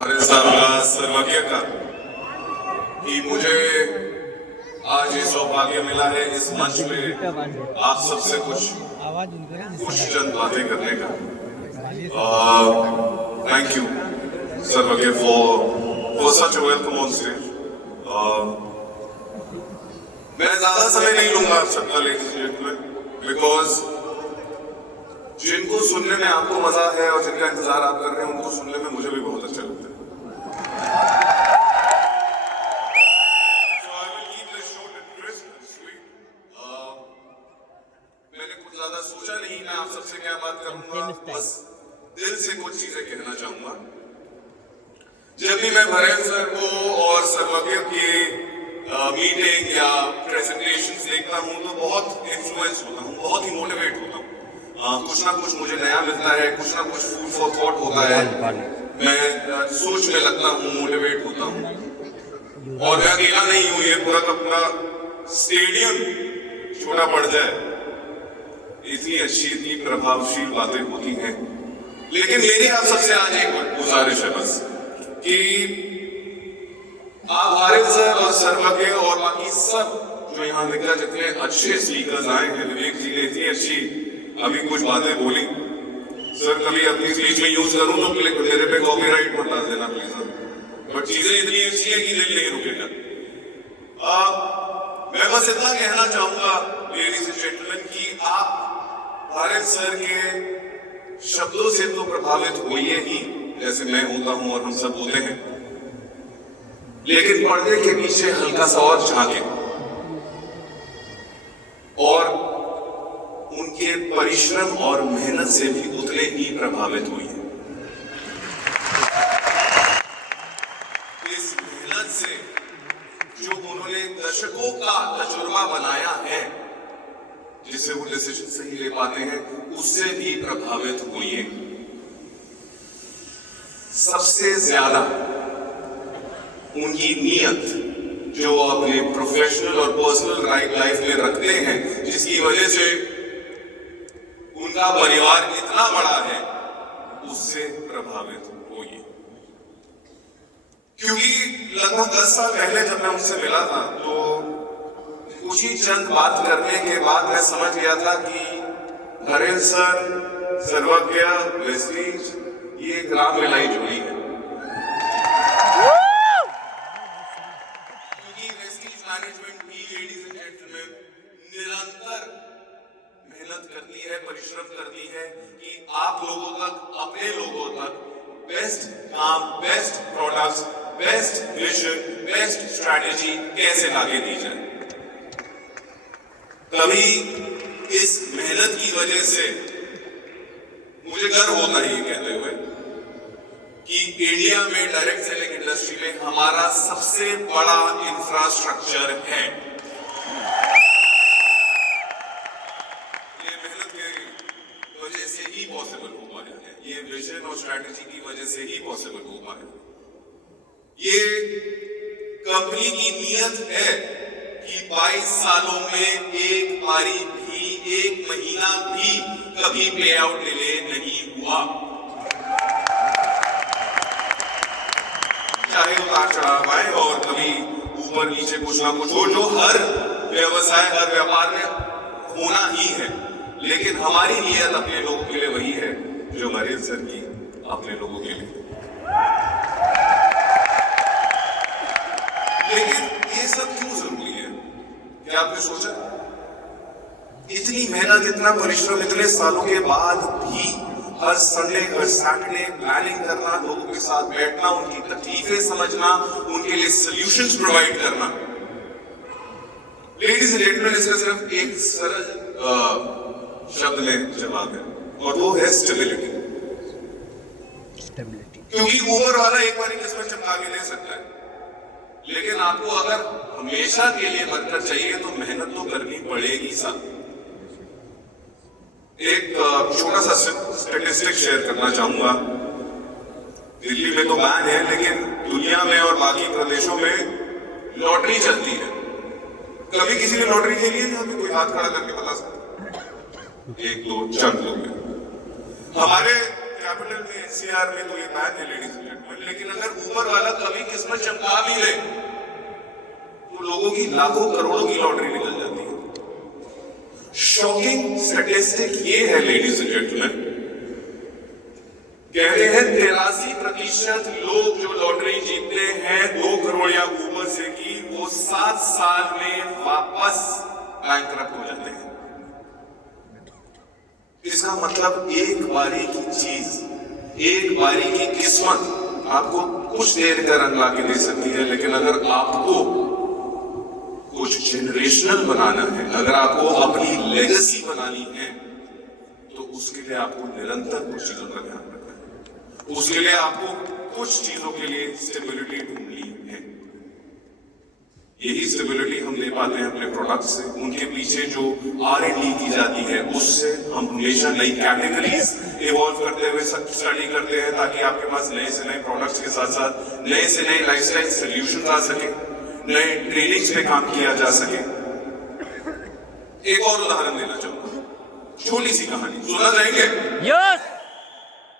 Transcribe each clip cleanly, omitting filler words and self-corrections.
सर्वज्ञ का कि मुझे आज ये सौभाग्य मिला है इस मंच पे आप सबसे कुछ चंद बातें करने का। थैंक यू सर्वज्ञ for such a welcome on stage. मैं ज्यादा समय नहीं लूंगा आप सबका बिकॉज जिनको सुनने में आपको मजा है और जिनका इंतजार आप कर रहे हैं उनको सुनने में मुझे भी बहुत अच्छा लगता है। मैंने कुछ ज्यादा सोचा नहीं मैं आप सबसे क्या बात करूंगा, बस दिल से कुछ चीजें कहना चाहूंगा। जब भी मैं भरेन सर को और सर्वज्ञ की मीटिंग या प्रेजेंटेशंस देखता हूं तो बहुत इन्फ्लुएंस होता हूं, बहुत ही मोटिवेट होता हूं। कुछ ना कुछ मुझे नया मिलता है, कुछ ना कुछ फूड फॉर थॉट होता है, मैं सोच में लगता हूँ, मोटिवेट होता हूँ। और मैं अकेला नहीं हूँ, ये पूरा का पूरा स्टेडियम छोटा पड़ जाए इतनी अच्छी इतनी प्रभावशील बातें होती हैं। लेकिन मेरी आप सबसे आज एक गुजारिश है बस कि आप हारिस सर और सर्वज्ञ और बाकी सब जो यहाँ दिखा जितने अच्छे स्पीकर्स आए हैं, विवेक जी ने इतनी अच्छी अभी कुछ बातें बोली। सर कभी अपनी स्पीच में यूज करूं तो मेरे पे कॉपीराइट मत डाल देना प्लीज, बट चीजें इतनी अच्छी है कि दिल नहीं रुकेगा। मैं बस इतना कहना चाहूंगा लेडीज एंड जेंटलमैन कि आप हारिस सर के शब्दों से तो प्रभावित होइए ही, जैसे मैं होता हूं और हम सब होते हैं, लेकिन पर्दे के पीछे हल्का सा और झांके और उनके परिश्रम और मेहनत से भी उतने ही प्रभावित हुई है। इस मेहनत से जो उन्होंने दशकों का तजुर्बा बनाया है, जिससे वो डिसीजन सही ले पाते हैं, उससे भी प्रभावित हुई है। सबसे ज्यादा उनकी नीयत जो अपने प्रोफेशनल और पर्सनल लाइफ में रखते हैं, जिसकी वजह से उनका परिवार इतना बड़ा है, उससे प्रभावित होइए। क्योंकि लगभग 10 साल पहले जब मैं उनसे मिला था तो कुछ ही चंद बात करने के बाद मैं समझ गया था कि भरेन सर, सर्वज्ञ, वेस्टीज ये एक राम मिलाई जोड़ी है। क्योंकि वेस्टीज मैनेजमेंट भी लेडीज एंड जेंटलमैन निरंतर मेहनत करती है, परिश्रम करती है कि आप लोगों तक, अपने लोगों तक बेस्ट काम, best products, best vision, best strategy कैसे लाके दी जाए। कभी इस मेहनत की वजह से मुझे गर्व होता है ये कहते हुए कि इंडिया में डायरेक्ट सेलिंग इंडस्ट्री में हमारा सबसे बड़ा इंफ्रास्ट्रक्चर है। वजह से ही पॉसिबल हो पाया है, ये विजन और स्ट्रैटेजी की वजह से ही पॉसिबल हो पाया। ये कंपनी की नीयत है कि 22 सालों में एक बारी भी, एक महीना भी कभी पे आउट डिले नहीं हुआ। चाहे उतार चढ़ाव आए और कभी ऊपर नीचे कुछ ना कुछ हो, जो हर व्यवसाय, हर व्यापार में होना ही है, लेकिन हमारी नीयत अपने लोगों के लिए वही है जो हमारे सर की अपने लोगों के लिए। लेकिन ये सब क्यों जरूरी है? क्या आपने सोचा? इतनी मेहनत, इतना परिश्रम, इतने सालों के बाद भी हर संडे, हर सैटरडे प्लानिंग करना, लोगों के साथ बैठना, उनकी तकलीफें समझना, उनके लिए सॉल्यूशंस प्रोवाइड करना। लेडीज एंड जेंटलमैन, इसका सिर्फ एक सरल शब्द में जवाब है और वो है स्टेबिलिटी। क्योंकि ऊपर वाला एक बार किस्मत चमका के दे सकता है, लेकिन आपको अगर हमेशा के लिए बरकत चाहिए तो मेहनत तो करनी पड़ेगी। साहब एक छोटा सा स्टैटिस्टिक शेयर करना चाहूंगा। दिल्ली में तो बैन है, लेकिन दुनिया में और बाकी प्रदेशों में लॉटरी चलती है। कभी किसी ने लॉटरी खेली है? यहाँ पे कोई हाथ खड़ा करके बता सकता? एक दो चंद लोग। हमारे कैपिटल में, एनसीआर में तो ये बैन है लेडीज एंड जेंटलमैन, लेकिन अगर किस्मत चमका भी ले तो लोगों की लाखों करोड़ों की लॉटरी निकल जाती है। शॉकिंग स्टैटिस्टिक ये है लेडीज एंड जेंटलमैन, कहते हैं 83% लोग जो लॉटरी जीतते हैं 2 करोड़ या ऊपर से की, वो 7 साल में वापस बैंकरप्ट हो जाते हैं। इसका मतलब एक बारी की चीज, एक बारी की किस्मत आपको कुछ देर का रंग ला के दे सकती है, लेकिन अगर आपको कुछ जनरेशनल बनाना है, अगर आपको अपनी लेगेसी बनानी है, तो उसके लिए आपको निरंतर कुछ चीजों का ध्यान रखना है। उसके लिए आपको कुछ चीजों के लिए स्टेबिलिटी ढूंढनी है। यही स्टेबिलिटी हम ले पाते हैं अपने प्रोडक्ट से। उनके पीछे जो R&D की जाती है उससे हम हमेशा नई कैटेगरीज इवॉल्व करते हुए स्टडी करते हैं, ताकि आपके पास नए से नए प्रोडक्ट्स के साथ साथ नए से नए लाइफस्टाइल सॉल्यूशंस आ सके, नए ट्रेनिंग्स पे काम किया जा सके। एक और उदाहरण देना चाहूंगा, छोटी सी कहानी सुना जाएंगे? यस।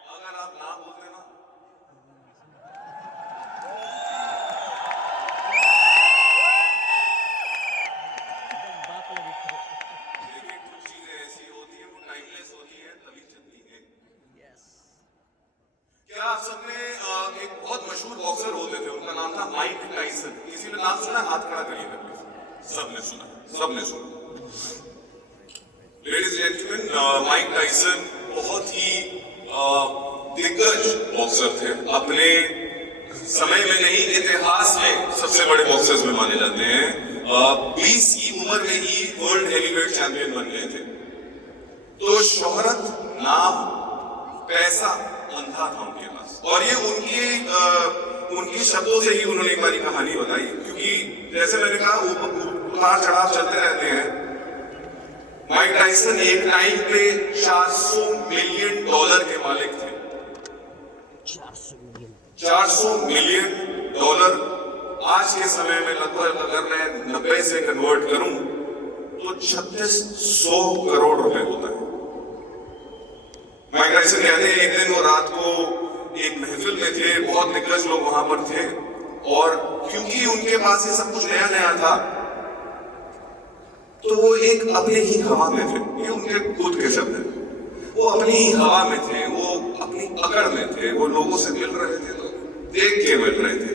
अगर आप ना बोलते ना, लेकिन कुछ चीजें ऐसी होती है वो टाइमलेस होती है, तभी चलती है। क्या आप सबने एक बहुत मशहूर बॉक्सर होते थे, उनका नाम था माइक टाइसन। किसी ने नाम सुना? हाथ खड़ा करिएगा प्लीज। सबने सुना, सबने सुना। Ladies and gentleman, Mike Tyson बहुत ही दिग्गज बॉक्सर थे। अपने समय में नहीं, इतिहास में सबसे बड़े बॉक्सर्स में माने जाते हैं। 20 की उम्र में ही वर्ल्ड हेवीवेट चैंपियन बन गए थे। तो शोहरत, नाम, पैसा अंधा था उनके पास। और ये उनके शब्दों से ही उन्होंने एक बारी कहानी बताई, क्योंकि जैसे मैंने कहा उतार चढ़ाव चलते रहते हैं। माइक टाइसन एक टाइम पे $400 मिलियन के मालिक थे। 400 मिलियन आज के समय में लगभग अगर मैं 90 से कन्वर्ट करूं तो 3600 करोड़ रुपए होता है। माइक टाइसन कहते हैं एक दिन वो रात को एक महफिल में थे, बहुत दिग्गज लोग वहां पर थे, और क्योंकि उनके पास ये सब कुछ नया नया था तो वो एक अपने ही हवा में थे। ये उनके खुद के शब्द हैं। वो अपनी ही हवा में थे, वो अपनी अकड़ में थे, वो लोगों से मिल रहे थे तो देख के मिल रहे थे।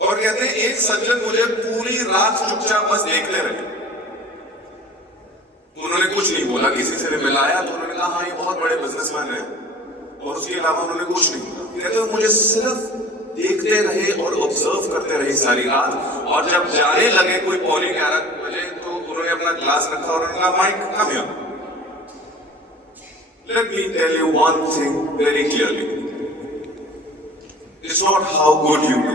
और कहते हैं एक सज्जन मुझे पूरी रात चुपचाप बस देखते रहे। उन्होंने कुछ नहीं बोला, किसी से मिलाया तो उन्होंने कहा हाँ ये बहुत बड़े बिजनेसमैन है, और उसके अलावा उन्होंने कुछ नहीं बोला। कहते हैं मुझे सिर्फ देखते रहे और ऑब्जर्व करते रहे सारी रात, और जब जाने लगे कोई 11:45 बजे तो उन्होंने अपना ग्लास रखा और उन्होंने कहा Mike come here, let me tell you one thing very clearly, it's not how good you do,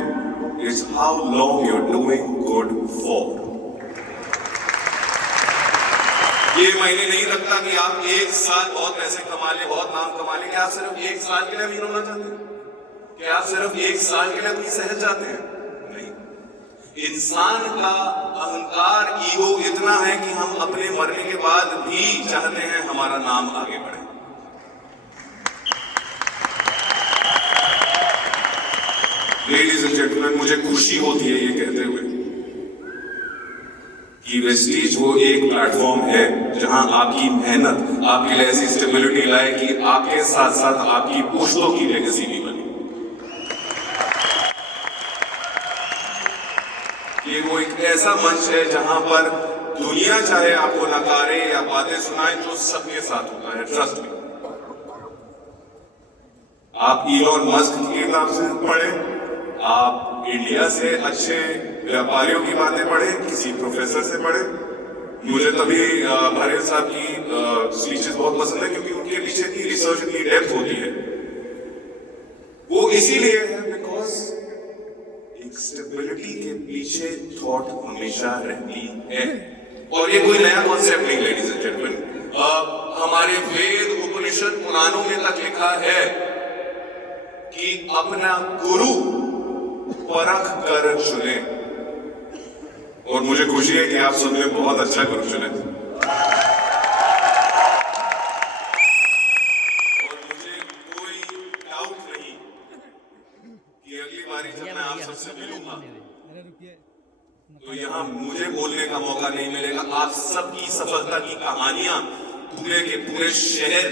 it's how long you are doing good for. ये मायने नहीं रखता कि आप एक साल बहुत पैसे कमा ले, बहुत नाम कमा ले। क्या आप सिर्फ एक साल के लिए अमीर होना चाहते हैं? क्या आप सिर्फ एक साल के लिए अपनी सेहत चाहते हैं? नहीं। इंसान का अहंकार, ईगो इतना है कि हम अपने मरने के बाद भी चाहते हैं हमारा नाम आगे बढ़े। लेडीज एंड जेंटलमैन, मुझे खुशी होती है ये कहते हुए कि वेस्टीज वो एक प्लेटफॉर्म है जहां आपकी मेहनत आपके लिए ऐसी स्टेबिलिटी लाए कि आपके साथ साथ आपकी पुश्तों की लेगेसी भी बने। ये वो एक ऐसा मंच है जहां पर दुनिया चाहे आपको नकारे या बातें सुनाए, जो सबके साथ होता है, ट्रस्ट में। आप इलॉन मस्क की किताब से पढ़े, आप इंडिया से अच्छे व्यापारियों की बातें पढ़े, किसी प्रोफेसर से पढ़े। मुझे तभी भारेल साहब की स्पीचेस बहुत पसंद है, क्योंकि उनके पीछे इतनी रिसर्च, इतनी डेप्थ होती है। वो इसीलिए है बिकॉज एक स्टेबिलिटी के पीछे थॉट हमेशा रहती है। और ये कोई नया कॉन्सेप्ट नहीं लेडीज एंड जेंटलमैन, हमारे वेद, उपनिषद, पुराणों में तक लिखा है कि अपना गुरु परख कर चुने। और मुझे खुशी है कि आप सबने बहुत अच्छा गुरु चुने। और मुझे कोई डाउट नहीं कि अगली बारी जब मैं आप सबसे मिलूंगा अरे रुकिए, तो यहाँ मुझे बोलने का मौका नहीं मिलेगा। आप सबकी सफलता की कहानियां पूरे के पूरे शहर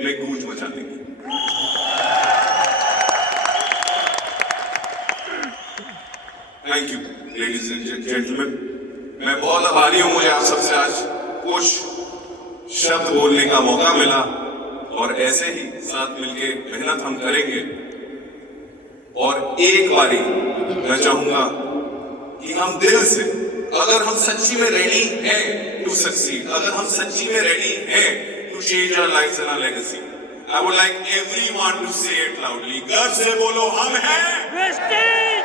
में गूंज मचा देंगी। Thank you ladies and gentleman. मैं बहुत आभारी हूं, मुझे आप सबसे आज कुछ शब्द बोलने का मौका मिला और ऐसे ही साथ मिलके मेहनत हम करेंगे। और एक बारी मैं चाहूंगा कि हम दिल से, अगर हम सच्ची में रेडी हैं टू सक्सीड, अगर हम सच्ची में रेडी हैं to change our lives and our legacy, I would like everyone to say it loudly. गर्व से बोलो, हम हैं वेस्टेज।